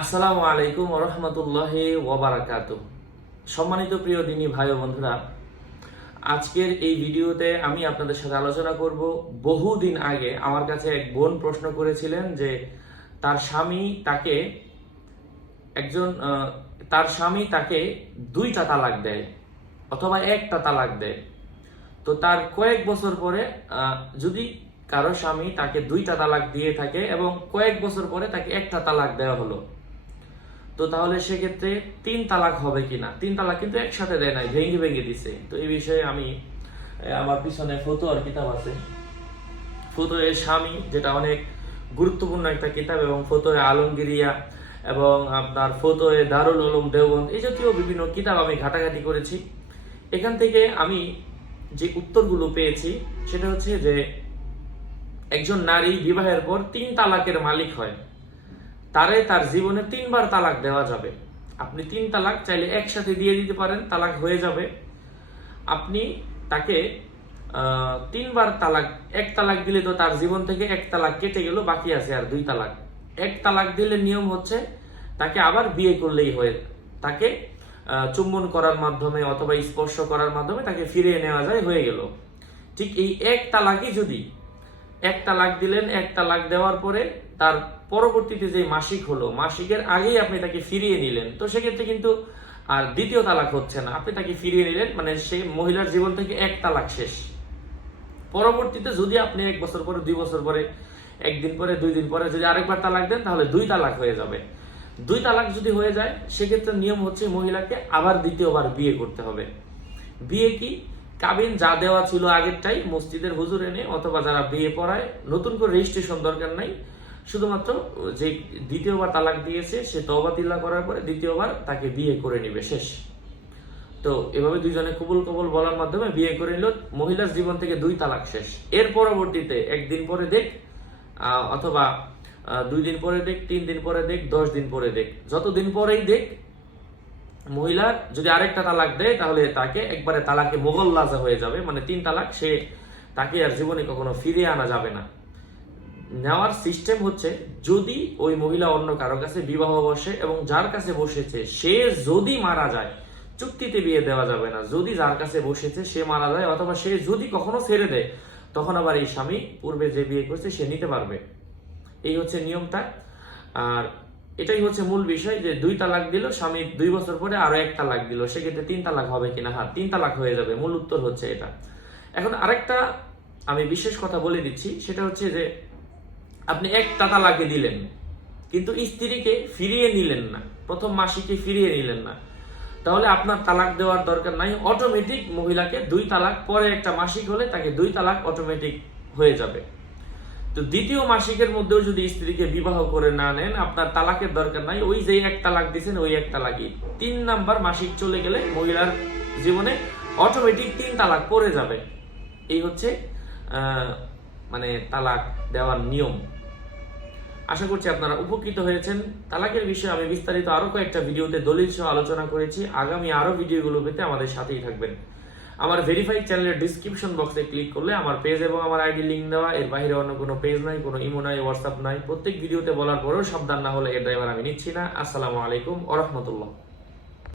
আসসালামু আলাইকুম রহমতুল্লাহ ওবরাকাত সম্মানিত প্রিয় দিনী ভাই বন্ধুরা, আজকের এই ভিডিওতে আমি আপনাদের সাথে আলোচনা করব। বহুদিন আগে আমার কাছে এক বোন প্রশ্ন করেছিলেন যে, তার স্বামী তাকে একজন তার স্বামী তাকে দুইটা তালাক দেয় অথবা একটা তালাক দেয়। তো তার কয়েক বছর পরে যদি কারও স্বামী তাকে দুইটা তালাক দিয়ে থাকে এবং কয়েক বছর পরে তাকে একটা তালাক দেওয়া হলো তো তাহলে সেক্ষেত্রে তিন তালাক হবে কিনা? তিন তালাক কিন্তু একসাথে দেয় নাই ভেঙে ভেঙে দিছে। তো এই বিষয়ে আমি আমার পিছনে ফতোয়ার কিতাব আছে। ফতোয়ের স্বামী, যেটা অনেক গুরুত্বপূর্ণ একটা কিতাব এবং ফতোয়ে আলমগিরিয়া এবং আপনার ফতোয়ে দারুল উলুম দেওবন্দ, এই জাতীয় বিভিন্ন কিতাব আমি ঘাটাঘাটি করেছি। এখান থেকে আমি যে উত্তরগুলো পেয়েছি, সেটা হচ্ছে যে, একজন নারী বিবাহের পর তিন তালাকের মালিক হয়। তারে তার জীবনে তিনবার তালাক দেওয়া যাবে। আপনি তিন তালাক চাইলে একসাথে দিয়ে দিতে পারেন, তালাক হয়ে যাবে। আপনি তাকে তিনবার তালাক, এক তালাক দিলে তো তার জীবন থেকে এক তালাক কেটে গেল, বাকি আছে আর দুই তালাক। এক তালাক দিলে নিয়ম হচ্ছে তাকে আবার বিয়ে করলেই হয়ে, তাকে চুম্বন করার মাধ্যমে অথবা স্পর্শ করার মাধ্যমে তাকে ফিরিয়ে নেওয়া যায়, হয়ে গেল। ঠিক এই এক তালাকই যদি এক তালাক দিলেন, এক তালাক দেওয়ার পরে তার পরবর্তীতে যে মাসিক হলো, মাসিকের আগেই আপনি তাকে ফিরিয়ে নিলেন। তো সেক্ষেত্রে কিন্তু আর দ্বিতীয় তালাক হচ্ছে না। আপনি তাকে ফিরিয়ে নিলেন মানে সে মহিলার জীবন থেকে এক তালাক শেষ। পরবর্তীতে যদি আপনি এক বছর পরে, দুই বছর পরে, একদিন পরে, দুই দিন পরে যদি আরেকবার তালাক দেন, তাহলে দুই তালাক হয়ে যাবে। দুই তালাক যদি হয়ে যায়, সেক্ষেত্রে নিয়ম হচ্ছে মহিলাকে আবার দ্বিতীয়বার বিয়ে করতে হবে। বিয়ে কি? কাবিন যা দেওয়া ছিল আগেরটাই মসজিদের হুজুর এনে অথবা যারা বিয়ে পড়ায়, নতুন করে রেজিস্ট্রেশন দরকার নাই। শুধুমাত্র যে দ্বিতীয়বার তালাক দিয়েছে, সে তওবা তিল্লা করার পরে দ্বিতীয়বার তাকে বিয়ে করে নিবে, শেষ। তো এভাবে দুইজনে কবুল কবুল বলার মাধ্যমে বিয়ে করে নিল। মহিলার জীবন থেকে দুই তালাক শেষ। এর পরবর্তীতে একদিন পরে দেখ অথবা দুই দিন পরে দেখ, তিন দিন পরে দেখ, দশ দিন পরে দেখ। যতদিন পরেই দেখ মহিলার যদি আরেকটা তালাক দেয়, তাহলে তাকে একবারে তালাকে মোগল লাজা হয়ে যাবে। মানে তিন তালাক, সে তাকে আর জীবনে কখনো ফিরিয়ে আনা যাবে না। নেওয়ার সিস্টেম হচ্ছে, যদি ওই মহিলা অন্য কারও কাছে বিবাহ বসে এবং যার কাছে বসেছে, সে যদি মারা যায়, চুক্তিতে বিয়ে দেওয়া যাবে না। যদি যার কাছে বসেছে, সে মারা যায়, অথবা সে যদি কখনো ছেড়ে দেয়, তখন আবার এই স্বামী পূর্বে যে বিয়ে করছে, সে নিতে পারবে। এই হচ্ছে নিয়মটা। আর এটাই হচ্ছে মূল বিষয় যে দুই তালাক দিল, স্বামী দুই বছর পরে আরও এক তালাক দিল। সেক্ষেত্রে তিন তালাক হবে কিনা? হ্যাঁ তিন তালাক হয়ে যাবে। মূল উত্তর হচ্ছে এটা। এখন আরেকটা আমি বিশেষ কথা বলে দিচ্ছি, সেটা হচ্ছে যে আপনি একটা তালাকে দিলেন, কিন্তু স্ত্রীকে ফিরিয়ে নিলেন না। প্রথম মাসিকে ফিরিয়ে নিলেন না। তাহলে আপনার তালাক দেওয়ার দরকার নাই। অটোমেটিক মহিলাকে দুই তালাক, পরে একটা মাসিক হলে তাকে দুই তালাক অটোমেটিক হয়ে যাবে। তো দ্বিতীয় মাসিকের মধ্যেও যদি স্ত্রীকে বিবাহ করে না নেন, আপনার তালাকের দরকার নাই। ওই যে এক তালাক দিয়েছেন ওই এক তালাকই। তিন নাম্বার, মাসিক চলে গেলে মহিলার জীবনে অটোমেটিক তিন তালাক পড়ে যাবে। এই হচ্ছে মানে তালাক দেওয়ার নিয়ম। আশা করছি আপনারা উপকৃত হয়েছেন। তালাকের বিষয়ে আমি বিস্তারিত আরও কয়েকটা ভিডিওতে দলিল সহ আলোচনা করেছি। আগামী আরও ভিডিওগুলো পেতে আমাদের সাথেই থাকবেন। আমার ভেরিফাইড চ্যানেলের ডিসক্রিপশন বক্সে ক্লিক করলে আমার পেজ এবং আমার আইডি লিঙ্ক দেওয়া। এর বাইরে অন্য কোনো পেজ নাই, কোনো ইমো নাই হোয়াটসঅ্যাপ নাই। প্রত্যেক ভিডিওতে বলার পরেও সাবধান না হলে এর ড্রাইভার আমি নিচ্ছি না। আসসালামু আলাইকুম ওরহমতুল্লাহ